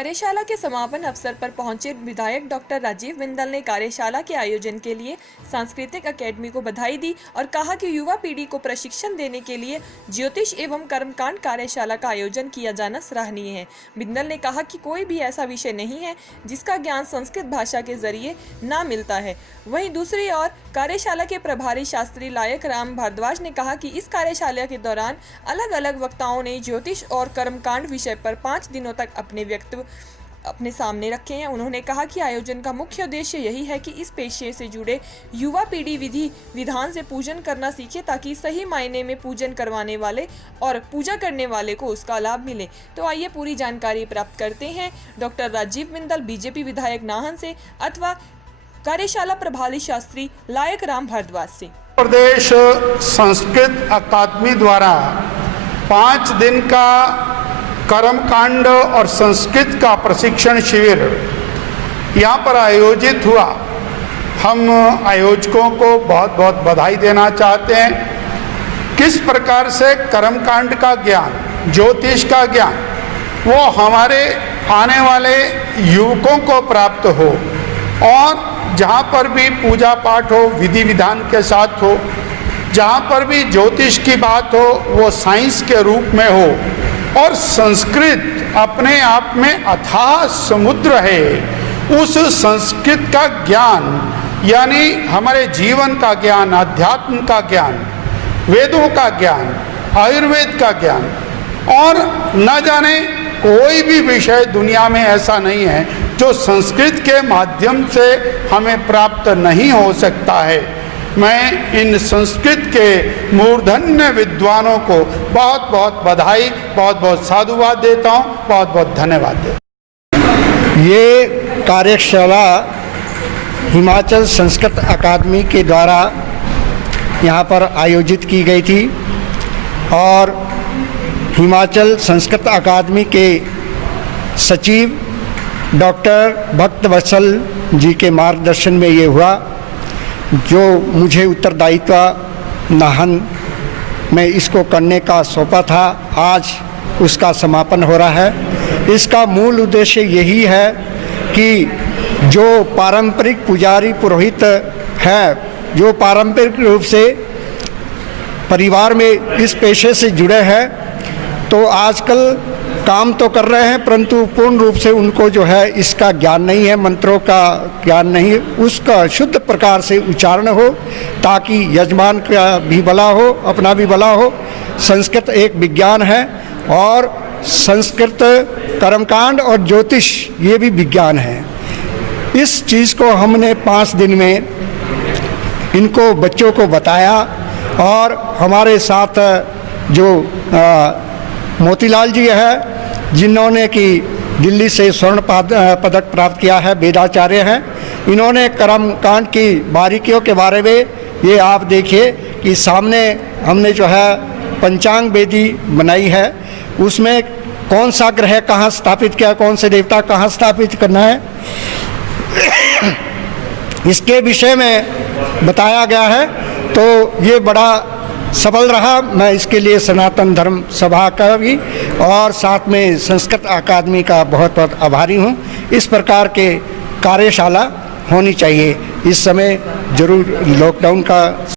कार्यशाला के समापन अवसर पर पहुंचे विधायक डॉक्टर राजीव बिंदल ने कार्यशाला के आयोजन के लिए सांस्कृतिक अकेडमी को बधाई दी और कहा कि युवा पीढ़ी को प्रशिक्षण देने के लिए ज्योतिष एवं कर्मकांड कार्यशाला का आयोजन किया जाना सराहनीय है। बिंदल ने कहा कि कोई भी ऐसा विषय नहीं है जिसका ज्ञान संस्कृत भाषा के जरिए ना मिलता है। वहीं दूसरी ओर कार्यशाला के प्रभारी शास्त्री लायक राम भारद्वाज ने कहा कि इस कार्यशाला के दौरान अलग अलग वक्ताओं ने ज्योतिष और कर्मकांड विषय पर 5 दिनों तक अपने व्यक्तित्व अपने सामने रखे हैं। उन्होंने कहा कि आयोजन का मुख्य उद्देश्य यही है कि इस पेशे से जुड़े युवा पीढ़ी विधि विधान से पूजन करना सीखे ताकि सही मायने में पूजन करवाने वाले और पूजा करने वाले को उसका लाभ मिले। तो आइए पूरी जानकारी प्राप्त करते हैं डॉक्टर राजीव बिंदल बीजेपी विधायक नाहन से अथवा कार्यशाला प्रभारी शास्त्री लायक राम भारद्वाज से। प्रदेश संस्कृत अकादमी द्वारा 5 दिन का कर्मकांड और संस्कृत का प्रशिक्षण शिविर यहाँ पर आयोजित हुआ। हम आयोजकों को बहुत बहुत बधाई देना चाहते हैं। किस प्रकार से कर्मकांड का ज्ञान, ज्योतिष का ज्ञान वो हमारे आने वाले युवकों को प्राप्त हो और जहाँ पर भी पूजा पाठ हो विधि विधान के साथ हो, जहाँ पर भी ज्योतिष की बात हो वो साइंस के रूप में हो। और संस्कृत अपने आप में अथाह समुद्र है। उस संस्कृत का ज्ञान यानी हमारे जीवन का ज्ञान, अध्यात्म का ज्ञान, वेदों का ज्ञान, आयुर्वेद का ज्ञान और न जाने कोई भी विषय दुनिया में ऐसा नहीं है जो संस्कृत के माध्यम से हमें प्राप्त नहीं हो सकता है। मैं इन संस्कृत के मूर्धन्य विद्वानों को बहुत बहुत बधाई, बहुत बहुत साधुवाद देता हूँ, बहुत बहुत धन्यवाद देता हूँ। ये कार्यशाला हिमाचल संस्कृत अकादमी के द्वारा यहाँ पर आयोजित की गई थी और हिमाचल संस्कृत अकादमी के सचिव डॉक्टर भक्तवत्सल जी के मार्गदर्शन में ये हुआ, जो मुझे उत्तरदायित्व नाहन में इसको करने का सौंपा था। आज उसका समापन हो रहा है। इसका मूल उद्देश्य यही है कि जो पारंपरिक पुजारी पुरोहित है, जो पारंपरिक रूप से परिवार में इस पेशे से जुड़े हैं, तो आजकल काम तो कर रहे हैं परंतु पूर्ण रूप से उनको जो है इसका ज्ञान नहीं है, मंत्रों का ज्ञान नहीं, उसका शुद्ध प्रकार से उच्चारण हो ताकि यजमान का भी भला हो, अपना भी भला हो। संस्कृत एक विज्ञान है और संस्कृत कर्मकांड और ज्योतिष ये भी विज्ञान है। इस चीज़ को हमने 5 दिन में इनको बच्चों को बताया और हमारे साथ जो मोतीलाल जी है जिन्होंने कि दिल्ली से स्वर्ण पदक प्राप्त किया है, वेदाचार्य हैं, इन्होंने कर्मकांड की बारीकियों के बारे में ये आप देखिए कि सामने हमने जो है पंचांग वेदी बनाई है, उसमें कौन सा ग्रह कहाँ स्थापित किया, कौन से देवता कहाँ स्थापित करना है, इसके विषय में बताया गया है। तो ये बड़ा सफल रहा। मैं इसके लिए सनातन धर्म सभा का भी और साथ में संस्कृत अकादमी का बहुत बहुत आभारी हूँ। इस प्रकार के कार्यशाला होनी चाहिए। इस समय जरूर लॉकडाउन का